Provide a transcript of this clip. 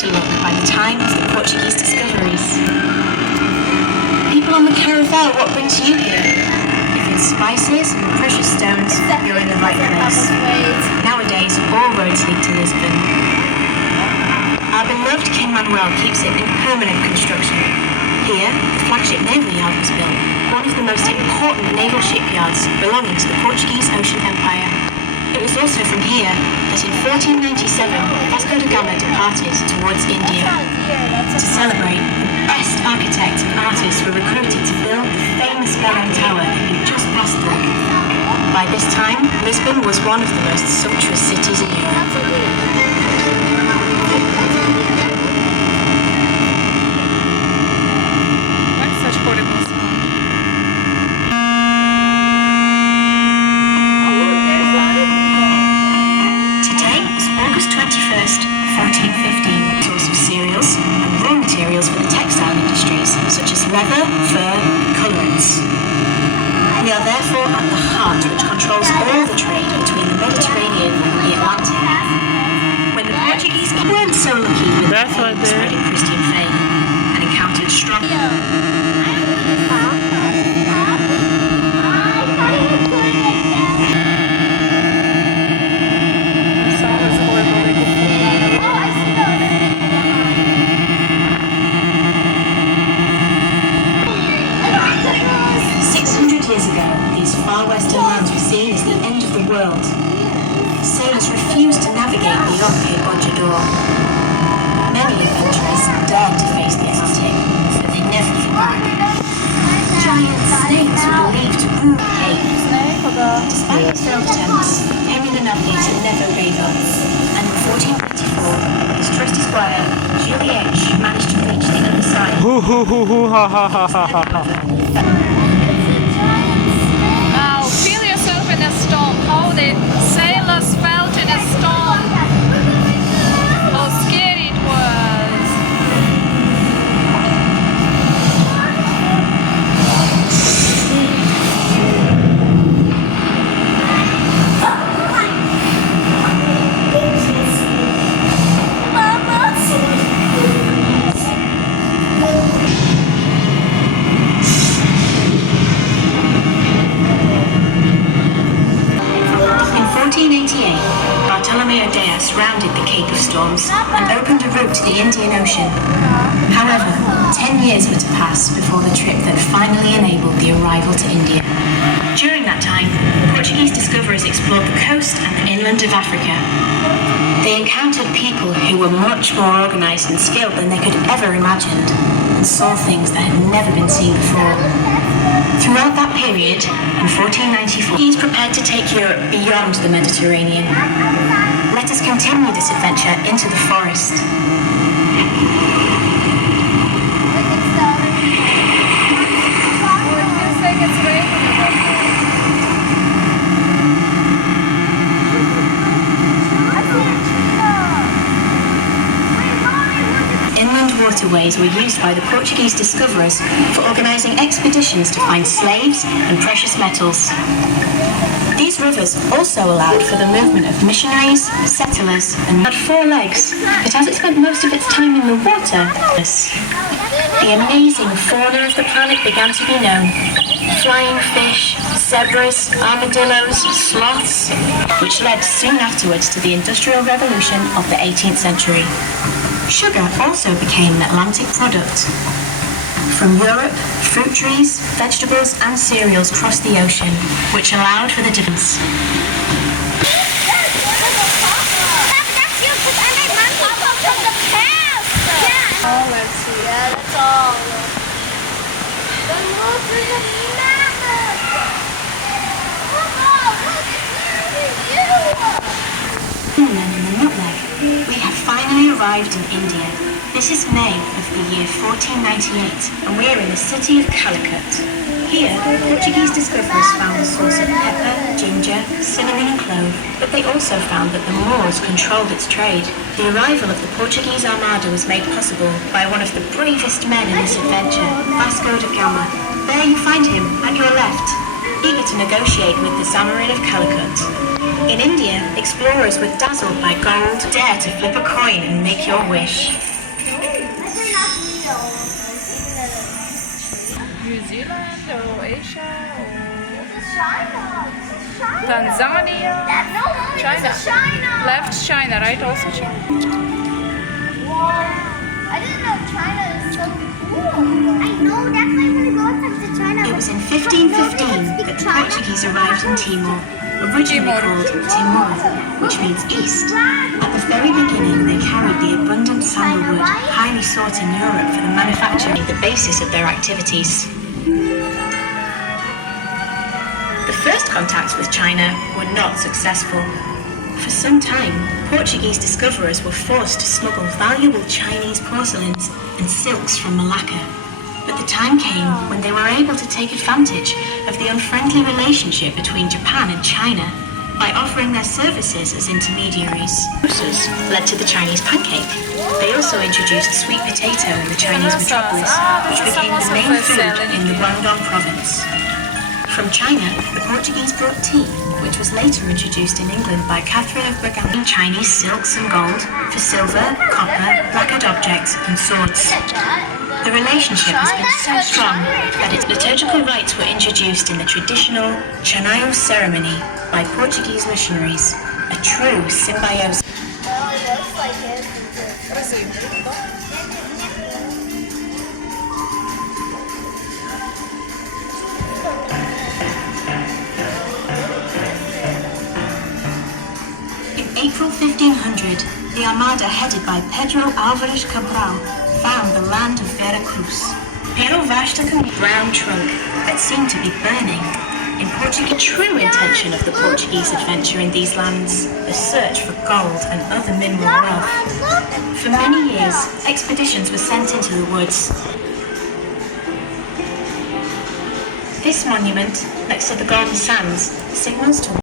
to look by the time of the Portuguese discoveries. People on the caravel, what brings you here? If it's spices and precious stones, you're in the right place. Nowadays, all roads lead to Lisbon. Our beloved King Manuel keeps it in permanent construction. Here, the flagship naval yard was built, one of the most important naval shipyards belonging to the Portuguese Ocean Empire. It was also from here that in 1497 Vasco da Gama departed towards India. To celebrate, the best architects and artists were recruited to build the famous Belém Tower that you just passed through. By this time, Lisbon was one of the most sumptuous cities in Europe. Today is August 21st, 1415. Source of cereals and raw materials for the textile industries, such as leather, fur, and colourants. We are therefore at the heart which controls all the trade between the Mediterranean and the Atlantic. When the Portuguese weren't so lucky with the spreading Christian faith and encountered strong... Years ago, these far western lands were seen as the end of the world. Sailors refused to navigate beyond Cape Bojador. Many adventurers dared to face the Atlantic, but they never came back. Giant snakes were believed to rule the Cape. Despite his failed attempts, Henry the Navigator never gave up, and in 1424, his trusty squire, Juliet, managed to reach the other side. In a storm, how the sailors felt in a storm, how scary it was. Rounded the Cape of Storms and opened a route to the Indian Ocean. However, 10 years were to pass before the trip that finally enabled the arrival to India. During that time, Portuguese discoverers explored the coast and the inland of Africa. They encountered people who were much more organised and skilled than they could ever imagined, and saw things that had never been seen before. Throughout that period, in 1494, he is prepared to take Europe beyond the Mediterranean. Let us continue this adventure into the forest. Inland waterways were used by the Portuguese discoverers for organising expeditions to find slaves and precious metals. These rivers also allowed for the movement of missionaries, settlers, and had 4 legs, but as it spent most of its time in the water, the amazing fauna of the planet began to be known. Flying fish, zebras, armadillos, sloths, which led soon afterwards to the Industrial Revolution of the 18th century. Sugar also became an Atlantic product. From Europe, fruit trees, vegetables and cereals crossed the ocean, which allowed for the difference. Oh, let's see. Yeah, that's all. We have finally arrived in India. This is May of the year 1498, and we are in the city of Calicut. Here, Portuguese discoverers found the source of pepper, ginger, cinnamon and clove, but they also found that the Moors controlled its trade. The arrival of the Portuguese Armada was made possible by one of the bravest men in this adventure, Vasco da Gama. There you find him, at your left, eager to negotiate with the Samarin of Calicut. In India, explorers were dazzled by gold, dare to flip a coin and make your wish. Zealand or Asia or China. Tanzania? China. Left China, right? Also China. Wow. I didn't know China is so cool. I know, that's why I want to go outside to China. It was in 1515 that the Portuguese arrived in Timor, originally called Timor, which means east. At the very beginning, they carried the abundant sandalwood, highly sought in Europe for the manufacturing, the basis of their activities. The first contacts with China were not successful. For some time, Portuguese discoverers were forced to smuggle valuable Chinese porcelains and silks from Malacca. But the time came when they were able to take advantage of the unfriendly relationship between Japan and China by offering their services as intermediaries. This led to the Chinese pancake. They also introduced sweet potato in the Chinese metropolis, which became the main food in the Guangdong province. From China, the Portuguese brought tea, which was later introduced in England by Catherine of Braganza. Chinese silks and gold for silver, copper, lacquered objects, and swords. The relationship has been so strong that its liturgical rites were introduced in the traditional Chanayo ceremony by Portuguese missionaries, a true symbiosis. Well, it looks like it. In April 1500, the Armada headed by Pedro Alvarez Cabral found the land of Veracruz. Pero vasta brown trunk that seemed to be burning. In Portugal, the true intention of the Portuguese adventure in these lands, the search for gold and other mineral wealth. For many years, expeditions were sent into the woods. This monument, next to the Golden Sands, signals to